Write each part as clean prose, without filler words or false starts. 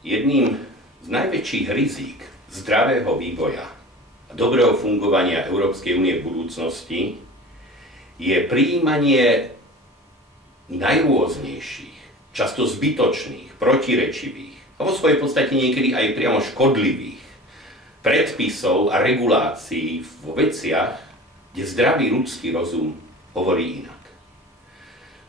Jedným z najväčších rizík zdravého vývoja a dobrého fungovania Európskej únie v budúcnosti je prijímanie najrôznejších, často zbytočných, protirečivých a vo svojej podstate niekedy aj priamo škodlivých predpisov a regulácií vo veciach, kde zdravý ľudský rozum hovorí inak.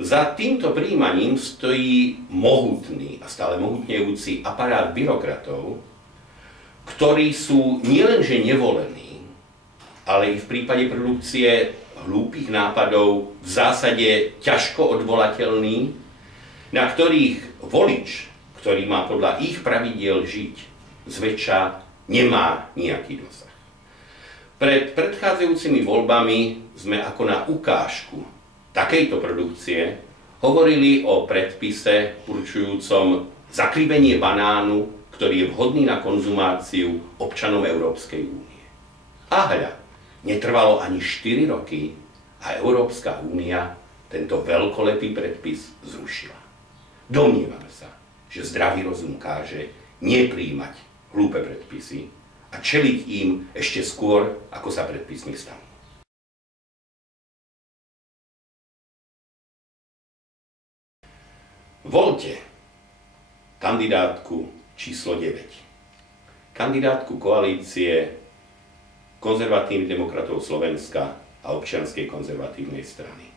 Za týmto prijímaním stojí mohutný a stále mohutnejúci aparát byrokratov, ktorí sú nielenže nevolení, ale i v prípade produkcie hlúpych nápadov v zásade ťažko odvolateľní, na ktorých volič, ktorý má podľa ich pravidiel žiť, zväčša nemá nejaký dosah. Pred predchádzajúcimi voľbami sme ako na ukážku takejto produkcie hovorili o predpise určujúcom zakrivenie banánu, ktorý je vhodný na konzumáciu občanov Európskej únie. A hľa, netrvalo ani 4 roky a Európska únia tento veľkolepý predpis zrušila. Domnievam sa, že zdravý rozum káže neprijímať hlúpe predpisy a čeliť im ešte skôr, ako sa predpismi stanú. Voľte kandidátku číslo 9. Kandidátku koalície Konzervatívnych demokratov Slovenska a Občianskej konzervatívnej strany.